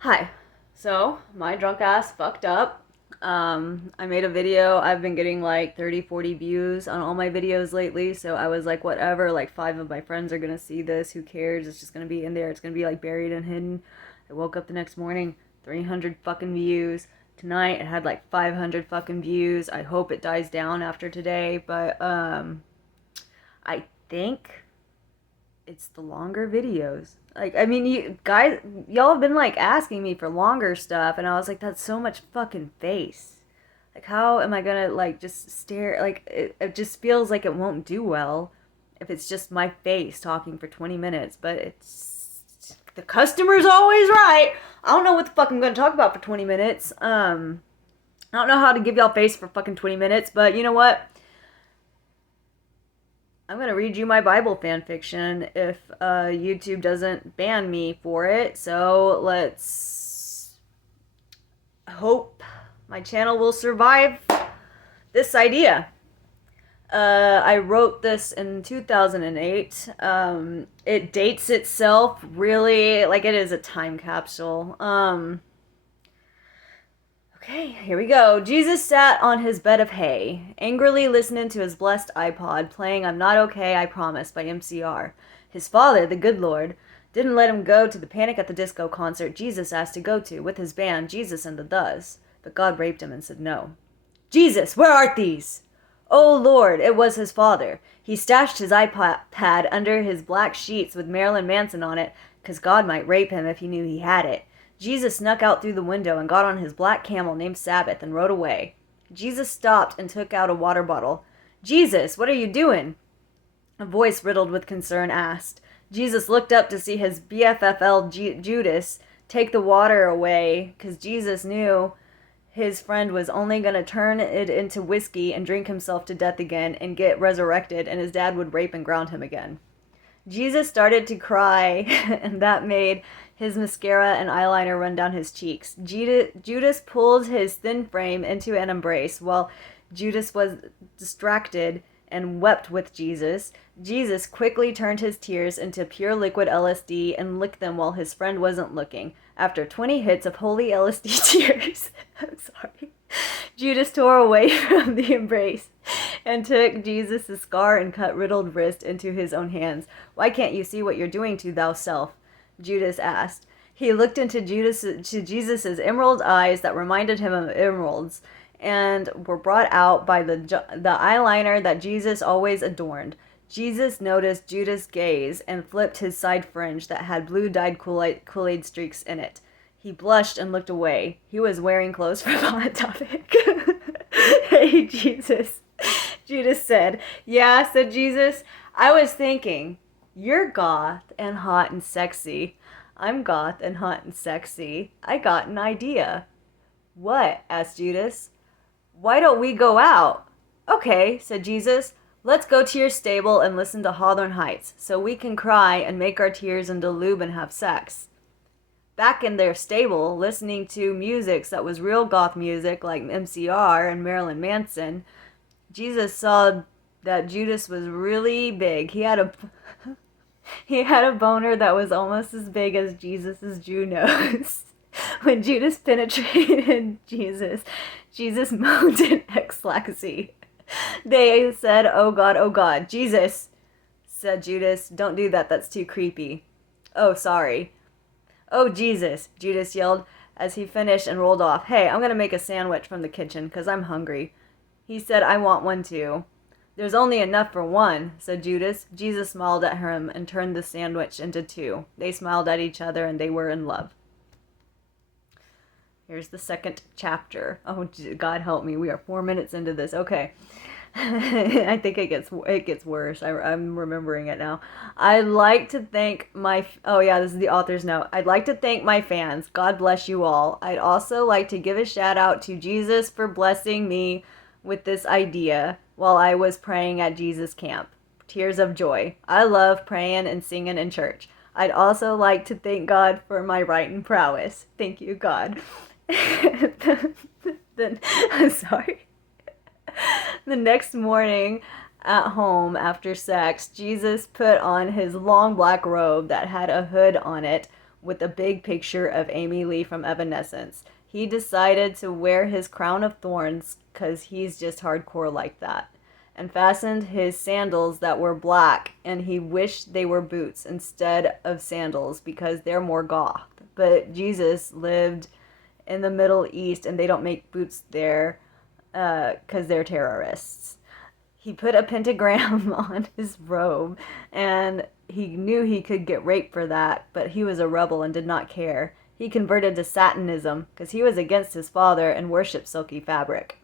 Hi. So, my drunk ass fucked up. I made a video. I've been getting like 30, 40 views on all my videos lately. So I was like, whatever, like five of my friends are gonna see this. Who cares? It's just gonna be in there. It's gonna be like buried and hidden. I woke up the next morning, 300 fucking views. Tonight it had like 500 fucking views. I hope it dies down after today. But, I think it's the longer videos. Like, I mean, you guys, y'all have been like asking me for longer stuff, and I was like, that's so much fucking face. Like, how am I gonna like just stare? Like, it just feels like it won't do well if it's just my face talking for 20 minutes. But it's the customer's always right. I don't know what the fuck I'm gonna talk about for 20 minutes. I don't know how to give y'all face for fucking 20 minutes, but you know what? I'm going to read you my Bible fan fiction if YouTube doesn't ban me for it. So let's hope my channel will survive this idea. I wrote this in 2008. It dates itself really like it is a time capsule. Okay, here we go. Jesus sat on his bed of hay, angrily listening to his blessed iPod playing I'm Not Okay, I Promise by MCR. His father, the good Lord, didn't let him go to the Panic at the Disco concert Jesus asked to go to with his band Jesus and the Does, but God raped him and said no. Jesus, where art these? Oh Lord, it was his father. He stashed his iPad under his black sheets with Marilyn Manson on it, 'cause God might rape him if he knew he had it. Jesus snuck out through the window and got on his black camel named Sabbath and rode away. Jesus stopped and took out a water bottle. Jesus, what are you doing? A voice riddled with concern asked. Jesus looked up to see his BFFL Judas take the water away, 'cause Jesus knew his friend was only going to turn it into whiskey and drink himself to death again and get resurrected, and his dad would rape and ground him again. Jesus started to cry, and that made his mascara and eyeliner run down his cheeks. Judas pulled his thin frame into an embrace while Judas was distracted and wept with Jesus. Jesus quickly turned his tears into pure liquid LSD and licked them while his friend wasn't looking. After 20 hits of holy LSD tears, I'm sorry, Judas tore away from the embrace and took Jesus' scar and cut riddled wrist into his own hands. Why can't you see what you're doing to thou self? Judas asked. He looked into Jesus' emerald eyes that reminded him of emeralds and were brought out by the eyeliner that Jesus always adorned. Jesus noticed Judas' gaze and flipped his side fringe that had blue dyed Kool-Aid streaks in it. He blushed and looked away. He was wearing clothes from Hot Topic. Hey, Jesus. Judas said. Yeah, said Jesus. I was thinking, you're goth and hot and sexy. I'm goth and hot and sexy. I got an idea. What? Asked Judas. Why don't we go out? Okay, said Jesus. Let's go to your stable and listen to Hawthorne Heights, so we can cry and make our tears into lube and have sex. Back in their stable, listening to music that was real goth music like MCR and Marilyn Manson, Jesus saw that Judas was really big. He had a he had a boner that was almost as big as Jesus' Jew nose. When Judas penetrated Jesus, Jesus moaned in ecstasy. They said, oh God, Jesus, said Judas, don't do that, that's too creepy. Oh, sorry. Oh, Jesus, Judas yelled as he finished and rolled off. Hey, I'm gonna make a sandwich from the kitchen, 'cause I'm hungry. He said, I want one too. There's only enough for one, said Judas. Jesus smiled at him and turned the sandwich into two. They smiled at each other and they were in love. Here's the second chapter. Oh, God help me. We are 4 minutes into this. Okay. I think it gets worse. I'm remembering it now. I'd like to thank my... Oh, yeah, this is the author's note. I'd like to thank my fans. God bless you all. I'd also like to give a shout out to Jesus for blessing me with this idea while I was praying at Jesus Camp. Tears of joy. I love praying and singing in church. I'd also like to thank God for my writing prowess. Thank you, God. Then, I'm sorry. The next morning at home after sex, Jesus put on his long black robe that had a hood on it with a big picture of Amy Lee from Evanescence. He decided to wear his crown of thorns because he's just hardcore like that, and fastened his sandals that were black, and he wished they were boots instead of sandals because they're more goth. But Jesus lived in the Middle East, and they don't make boots there because they're terrorists. He put a pentagram on his robe, and he knew he could get raped for that, but he was a rebel and did not care. He converted to Satanism because he was against his father and worshipped silky fabric.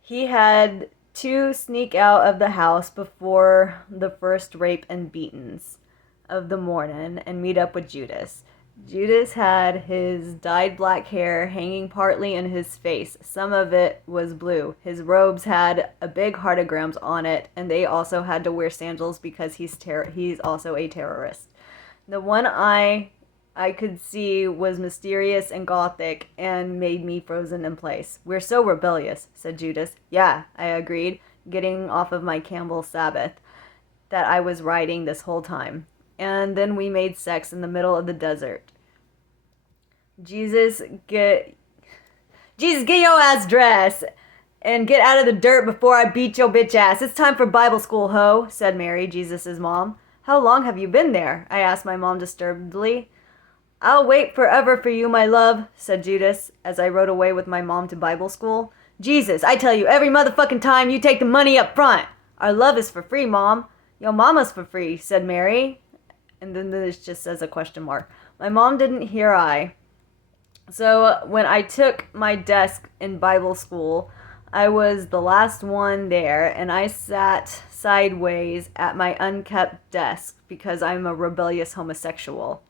He had to sneak out of the house before the first rape and beatings of the morning and meet up with Judas. Judas had his dyed black hair hanging partly in his face. Some of it was blue. His robes had a big heartograms on it, and they also had to wear sandals because he's also a terrorist. The one eye I could see was mysterious and gothic and made me frozen in place. "We're so rebellious," said Judas. "Yeah," I agreed, getting off of my Campbell Sabbath that I was riding this whole time. And then we made sex in the middle of the desert. Jesus, get your ass dressed and get out of the dirt before I beat your bitch ass. It's time for Bible school, ho, said Mary, Jesus' mom. "How long have you been there?" I asked my mom disturbedly. "I'll wait forever for you, my love," said Judas, as I rode away with my mom to Bible school. "Jesus, I tell you, every motherfucking time you take the money up front. Our love is for free, Mom. Your mama's for free," said Mary. And then this just says a question mark. My mom didn't hear I. So when I took my desk in Bible school, I was the last one there, and I sat sideways at my unkept desk because I'm a rebellious homosexual.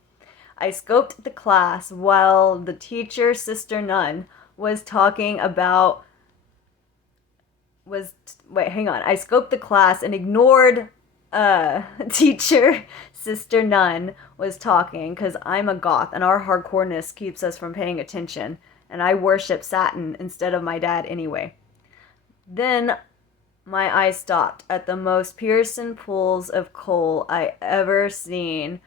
I scoped the class while the teacher, Sister Nun, was talking about... I scoped the class and ignored teacher, Sister Nun, was talking because I'm a goth and our hardcoreness keeps us from paying attention, and I worship Satan instead of my dad anyway. Then my eyes stopped at the most piercing pools of coal I ever seen,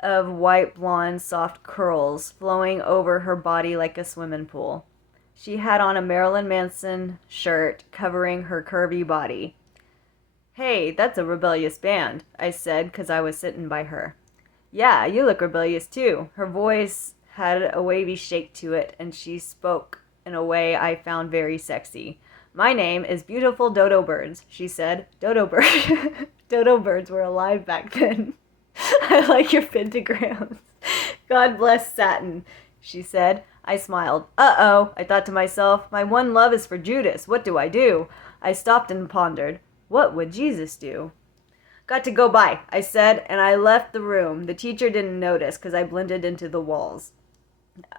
of white blonde soft curls flowing over her body like a swimming pool. She had on a Marilyn Manson shirt covering her curvy body. "Hey, that's a rebellious band," I said, because I was sitting by her. "Yeah, you look rebellious too." Her voice had a wavy shake to it, and she spoke in a way I found very sexy. "My name is Beautiful Dodo Birds," she said. Dodo birds were alive back then. "I like your pentagrams. God bless Satan," she said. I smiled. Uh-oh, I thought to myself. My one love is for Judas. What do I do? I stopped and pondered. What would Jesus do? "Got to go by," I said, and I left the room. The teacher didn't notice because I blended into the walls.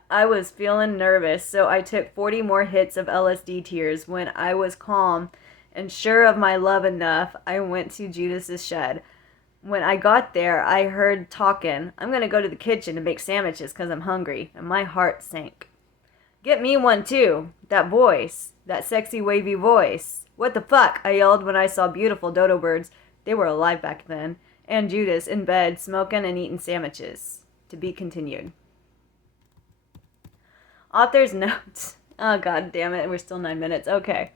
I was feeling nervous, so I took 40 more hits of LSD tears. When I was calm and sure of my love enough, I went to Judas's shed. When I got there, I heard talking. "I'm going to go to the kitchen and make sandwiches because I'm hungry," and my heart sank. "Get me one too." That voice, that sexy wavy voice. "What the fuck?" I yelled when I saw Beautiful Dodo Birds. They were alive back then. And Judas in bed, smoking and eating sandwiches. To be continued. Author's notes. Oh, god damn it. We're still 9 minutes. Okay.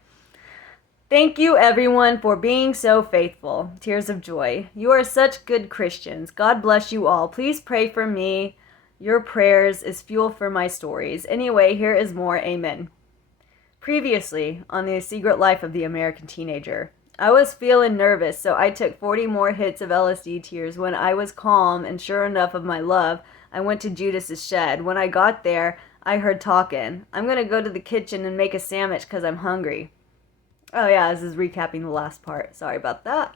"Thank you, everyone, for being so faithful." Tears of joy. "You are such good Christians. God bless you all. Please pray for me. Your prayers is fuel for my stories. Anyway, here is more. Amen." Previously, on The Secret Life of the American Teenager. I was feeling nervous, so I took 40 more hits of LSD tears. When I was calm and sure enough of my love, I went to Judas's shed. When I got there, I heard talking. "I'm going to go to the kitchen and make a sandwich because I'm hungry." Oh yeah, this is recapping the last part. Sorry about that.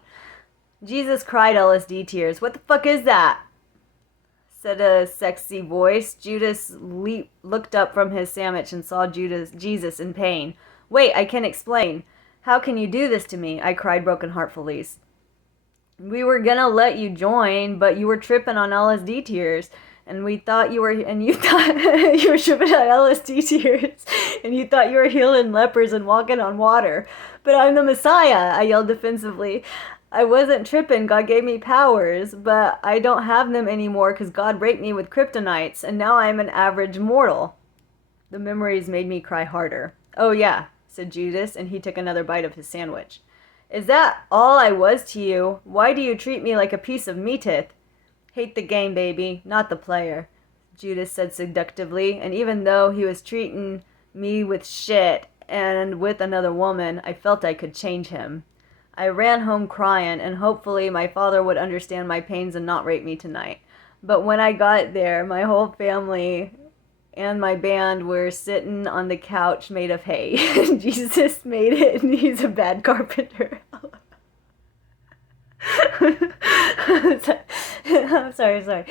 Jesus cried LSD tears. "What the fuck is that?" said a sexy voice. Judas looked up from his sandwich and saw Jesus in pain. "Wait, I can explain. How can you do this to me?" I cried broken-heartfully. "We were gonna let you join, but you were tripping on LSD tears, and you thought you were tripping on LSD tears, and you thought you were healing lepers and walking on water. But I'm the Messiah," I yelled defensively. I wasn't tripping. God gave me powers, but I don't have them anymore because God raped me with kryptonites, and now I'm an average mortal. The memories made me cry harder. Oh, yeah, said Judas, and he took another bite of his sandwich. Is that all I was to you? Why do you treat me like a piece of meatith? Hate the game, baby, not the player, Judas said seductively, and even though he was treating me with shit and with another woman, I felt I could change him. I ran home crying, and hopefully my father would understand my pains and not rape me tonight. But when I got there, my whole family and my band were sitting on the couch made of hay. Jesus made it, and he's a bad carpenter. I'm sorry.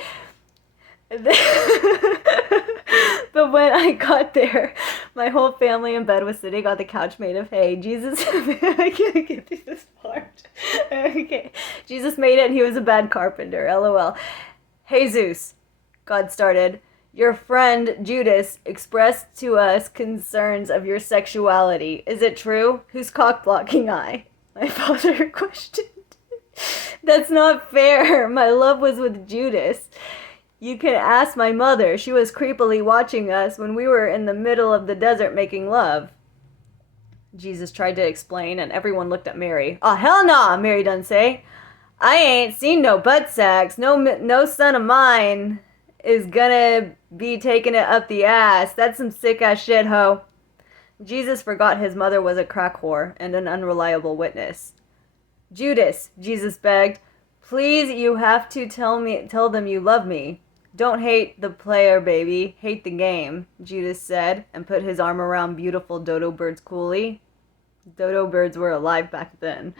But when I got there, my whole family in bed was sitting on the couch made of hay. Jesus, I can't get through this part. Okay. Jesus made it, and he was a bad carpenter. LOL. Jesus, God started. Your friend Judas expressed to us concerns of your sexuality. Is it true? Who's cock-blocking I? My father questioned. That's not fair. My love was with Judas. You can ask my mother. She was creepily watching us when we were in the middle of the desert making love. Jesus tried to explain, and everyone looked at Mary. Oh, hell nah, Mary done say. I ain't seen no butt sex. No son of mine is gonna be taking it up the ass. That's some sick-ass shit, ho. Jesus forgot his mother was a crack whore and an unreliable witness. Judas, Jesus begged, please, you have to tell them you love me. Don't hate the player, baby. Hate the game, Judas said, and put his arm around beautiful dodo birds coolly. Dodo birds were alive back then.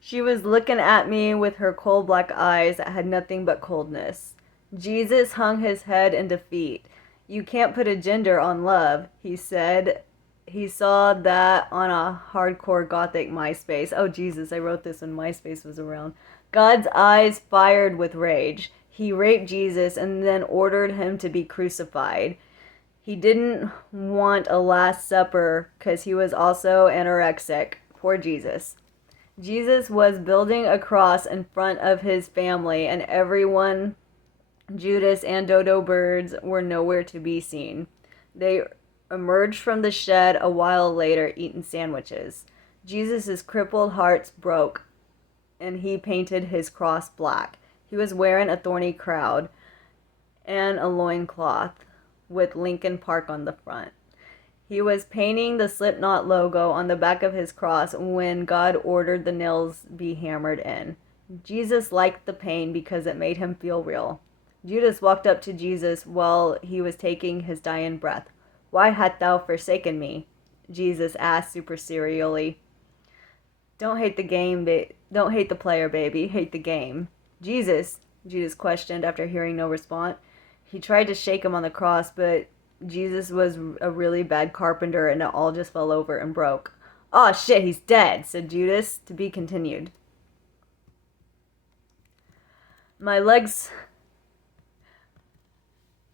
She was looking at me with her coal black eyes that had nothing but coldness. Jesus hung his head in defeat. You can't put a gender on love, he said. He saw that on a hardcore gothic MySpace. Oh, Jesus, I wrote this when MySpace was around. God's eyes fired with rage. He raped Jesus and then ordered him to be crucified. He didn't want a Last Supper because he was also anorexic. Poor Jesus. Jesus was building a cross in front of his family, and everyone, Judas and dodo birds, were nowhere to be seen. They emerged from the shed a while later, eating sandwiches. Jesus' crippled heart broke, and he painted his cross black. He was wearing a thorny crown and a loincloth with Lincoln Park on the front. He was painting the Slipknot logo on the back of his cross when God ordered the nails be hammered in. Jesus liked the pain because it made him feel real. Judas walked up to Jesus while he was taking his dying breath. Why hast thou forsaken me? Jesus asked super serially. Don't hate the game, don't hate the player, baby. Hate the game. Jesus questioned after hearing no response. He tried to shake him on the cross, but Jesus was a really bad carpenter, and it all just fell over and broke. Oh shit, he's dead, said Judas, to be continued. My legs...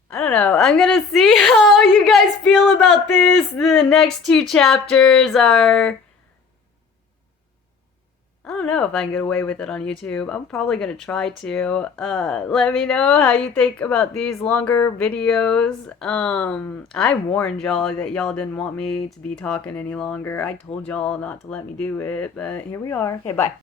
I don't know. I'm gonna see how you guys feel about this. The next two chapters are... I don't know if I can get away with it on YouTube. I'm probably gonna try to. Let me know how you think about these longer videos. I warned y'all that y'all didn't want me to be talking any longer. I told y'all not to let me do it, but here we are. Okay, bye.